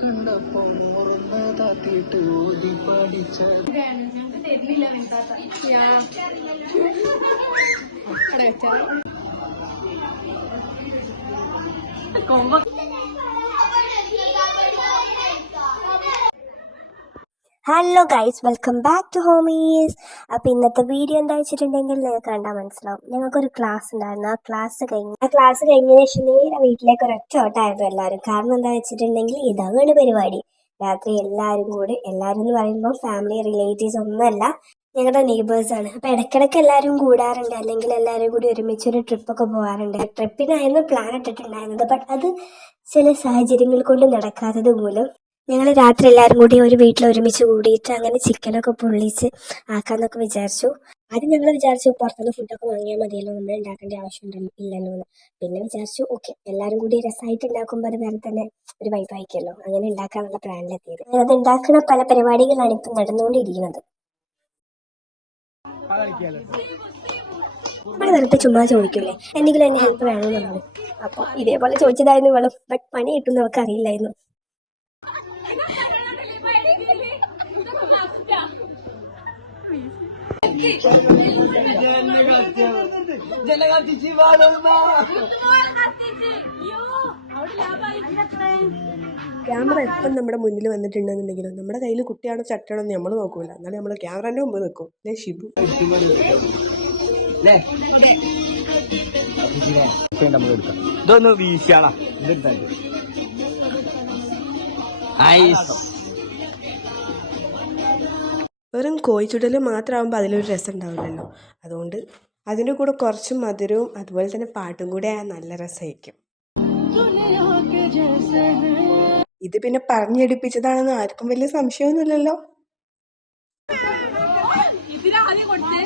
കണ്ടപ്പോ ഓർമ്മ താത്തിട്ട് ഓതി പഠിച്ച തരുന്നില്ല കൊമ്പ hello guys welcome back to homies അപ്പോൾ ഇന്നത്തെ വീഡിയോ എന്താ വെച്ചിട്ടുണ്ടെങ്കിൽ നിങ്ങൾക്ക് കണ്ടാൽ മനസ്സിലാവും. ഞങ്ങൾക്കൊരു ക്ലാസ് ഉണ്ടായിരുന്നു. ആ ക്ലാസ് കഴിഞ്ഞ് ആ ക്ലാസ് കഴിഞ്ഞതിന് ശേഷം നേരെ വീട്ടിലേക്ക് ഒരൊറ്റ ഓട്ടമായിരുന്നു എല്ലാവരും കാരണം എന്താ വെച്ചിട്ടുണ്ടെങ്കിൽ ഇതാണ് പരിപാടി. രാത്രി എല്ലാവരും കൂടി എല്ലാവരും എന്ന് പറയുമ്പോൾ ഫാമിലി റിലേറ്റീവ്സ് ഒന്നുമല്ല. ഞങ്ങളുടെ നെയ്ബേഴ്സ് ആണ്. അപ്പോൾ ഇടയ്ക്കിടയ്ക്ക് എല്ലാവരും കൂടാറുണ്ട്. അല്ലെങ്കിൽ എല്ലാവരും കൂടി ഒരുമിച്ച് ഒരു ട്രിപ്പൊക്കെ പോകാറുണ്ട് ട്രിപ്പിനായിരുന്നു പ്ലാൻ ഇട്ടിട്ടുണ്ടായിരുന്നത്. ബട്ട് അത് ചില സാഹചര്യങ്ങൾ കൊണ്ട് നടക്കാത്തത് മൂലം ഞങ്ങൾ രാത്രി എല്ലാവരും കൂടി ഒരു വീട്ടിൽ ഒരുമിച്ച് കൂടിയിട്ട് അങ്ങനെ ചിക്കനൊക്കെ പൊള്ളിച്ച് ആക്കാന്നൊക്കെ വിചാരിച്ചു. ആദ്യം ഞങ്ങൾ വിചാരിച്ചു പുറത്തുനിന്ന് ഫുഡൊക്കെ വാങ്ങിയാൽ മതിയല്ലോ നമ്മൾ ഉണ്ടാക്കേണ്ട ആവശ്യം ഇല്ലല്ലോ എന്ന്. പിന്നെ വിചാരിച്ചു ഓക്കെ എല്ലാവരും കൂടി രസമായിട്ട് ഉണ്ടാക്കുമ്പോൾ അത് വേറെ തന്നെ ഒരു വൈബായിക്കല്ലോ അങ്ങനെ ഉണ്ടാക്കാനുള്ള പ്ലാനിലെത്തിയത് അത് ഉണ്ടാക്കുന്ന പല പരിപാടികളാണ് ഇപ്പം നടന്നുകൊണ്ടിരിക്കുന്നത്. നമ്മൾ വെറുതെ ചുമ്മാ ചോദിക്കൂലേ? എന്തെങ്കിലും എന്നെ ഹെൽപ്പ് വേണമെന്നുള്ളത് അപ്പോൾ ഇതേപോലെ ചോദിച്ചതായിരുന്നു ഇവളും. ബട്ട് പണി കിട്ടും നമുക്ക് അറിയില്ലായിരുന്നു ക്യാമറ എപ്പം നമ്മുടെ മുന്നിൽ വന്നിട്ടുണ്ടെന്നുണ്ടെങ്കിലും? നമ്മുടെ കയ്യിൽ കുട്ടിയാണോ ചട്ടയാണോ എന്ന് നമ്മൾ നോക്കൂല. എന്നാലും നമ്മൾ ക്യാമറന്റെ മുമ്പ് നിൽക്കും അല്ലേ ഷിബു. ഇതൊന്ന് വീശാളാ ഇതെടുത്താൽ ഐസ്. വെറും കോഴിച്ചുടൽ മാത്രമാകുമ്പോൾ അതിലൊരു രസം ഉണ്ടാവില്ലല്ലോ അതുകൊണ്ട് അതിന്റെ കൂടെ കുറച്ച് മധുരവും അതുപോലെ തന്നെ പാട്ടും കൂടെ ആ നല്ല രസമായിരിക്കും ഇത് പിന്നെ പറഞ്ഞെടുപ്പിച്ചതാണെന്ന് ആർക്കും വലിയ സംശയമൊന്നുമില്ലല്ലോ കൊടുത്ത്.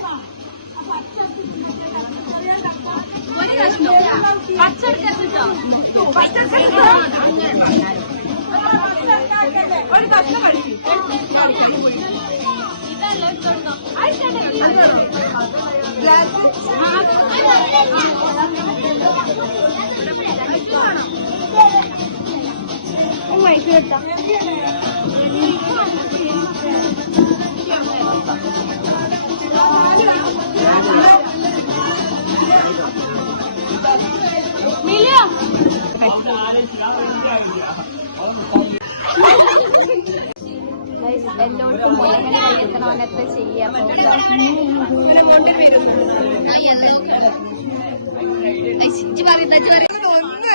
ഒരു കഷ്ണം കഷ്ണം കഴിച്ചു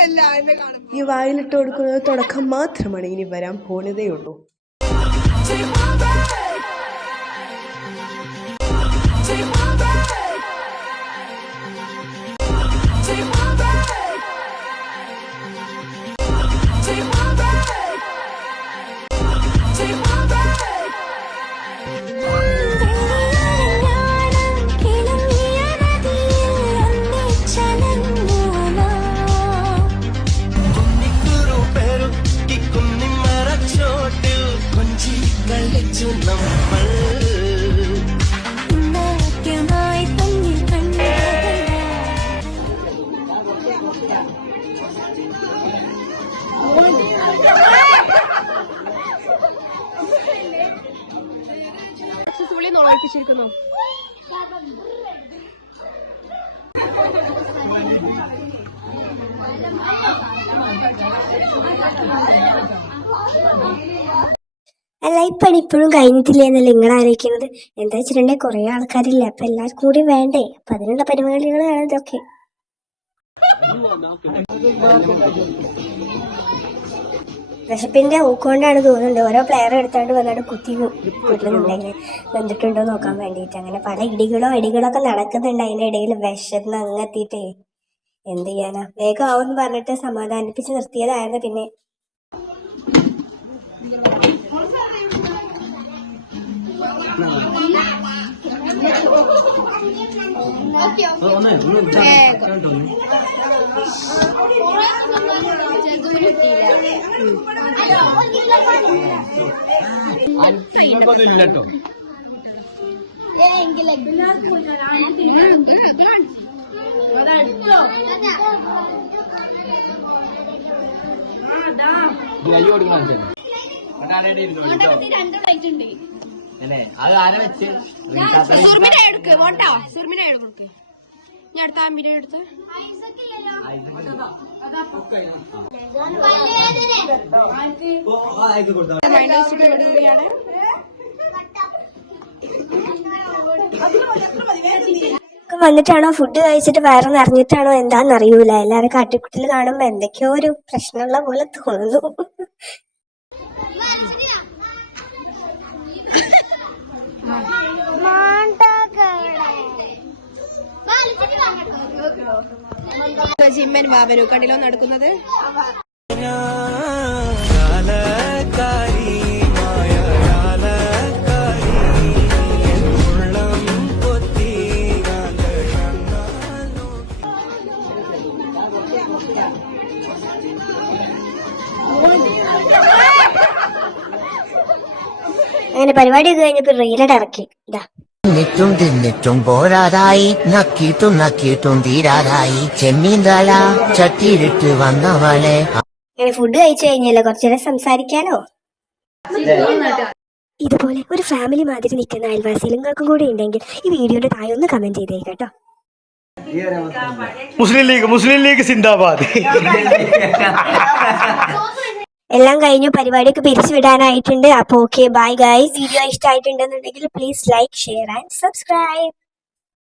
എല്ലാവർക്കും ഈ വായിലിട്ട് കൊടുക്കുന്നത് തുടക്കം മാത്രമാണ്. ഇനി വരാൻ പോണതേ ഉള്ളൂ. കളിച്ചു നമ്മൾ. തുള്ളി നോളിപ്പിച്ചിരിക്കുന്നു അല്ല ഈ ഇപ്പോഴും കഴിഞ്ഞിട്ടില്ലേ എന്നല്ല നിങ്ങൾ ആലോചിക്കുന്നത് എന്താ വെച്ചിട്ടുണ്ടെങ്കിൽ കുറേ ആൾക്കാരില്ല അപ്പം എല്ലാവർക്കും കൂടി വേണ്ടേ? അപ്പം അതിനുള്ള പരിപാടികളാണ് ഇതൊക്കെ. വിശപ്പിന്റെ ഊക്കൊണ്ടാണ് തോന്നുന്നുണ്ട്. ഓരോ പ്ലെയർ എടുത്തോണ്ട് വന്നിട്ട് കുത്തി കൂട്ടുന്നുണ്ടെങ്കിൽ വന്നിട്ടുണ്ടോ നോക്കാൻ വേണ്ടിയിട്ട്. അങ്ങനെ പല ഇടികളോ ഒക്കെ നടക്കുന്നുണ്ട്. അതിന്റെ ഇടയിൽ വിശന്ന് അങ്ങെത്തിയിട്ടേ എന്ത് ചെയ്യാനാ? വേഗം ആവും പറഞ്ഞിട്ട് സമാധാനിപ്പിച്ച് നിർത്തിയതായിരുന്നു പിന്നെ. ഇല്ലട്ടോ കൈ കൊടുക്കാൻ രണ്ട് പ്ലേറ്റ് ഉണ്ട്. അല്ലേ? അത് ആരെ വെച്ച്? എടുക്ക് വേണ്ട സുർമിന എടുക്ക് ഞാൻ അടുത്ത അമ്പിനെ എടുത്ത്. മൈനസ് വന്നിട്ടാണോ ഫുഡ് കഴിച്ചിട്ട് വയറ് നിറഞ്ഞിട്ടാണോ എന്താന്ന് അറിയൂല. എല്ലാവരും കാട്ടിക്കുട്ടിൽ കാണുമ്പോ എന്തൊക്കെയോ ഒരു പ്രശ്നമുള്ള പോലെ തോന്നുന്നു. ജിമ്മൻ ബാബരു കണ്ടിലോ നടക്കുന്നത്? അങ്ങനെ പരിപാടിയൊക്കെ കഴിഞ്ഞപ്പോ റീലഡ് ഇറക്കി. ഇതാ. തിന്നിട്ടും തിന്നിട്ടും പോരാതായി നക്കിയിട്ടും നക്കിയിട്ടും തീരാതായി. ചെമ്മീൻ തല ചട്ടിയിലിട്ട് വന്നവളെ. അങ്ങനെ ഫുഡ് കഴിച്ചു കഴിഞ്ഞല്ലോ കുറച്ചേരം സംസാരിക്കാലോ? ഇതുപോലെ ഒരു ഫാമിലി മാതിരി നിൽക്കുന്ന അയൽവാസി നിങ്ങൾക്കും കൂടി ഉണ്ടെങ്കിൽ ഈ വീഡിയോയുടെ താഴെ ഒന്ന് കമന്റ് ചെയ്തേ കേട്ടോ. മുസ്ലിം ലീഗ് മുസ്ലിം ലീഗ് സിന്ദാബാദ്. എല്ലാം കഴിഞ്ഞു പരിപാടിയൊക്കെ പിരിച്ചുവിടാനായിട്ടുണ്ട്. അപ്പോൾ okay bye guys video ഇഷ്ടമായിട്ടുണ്ടെന്നുണ്ടെങ്കിൽ please like share and subscribe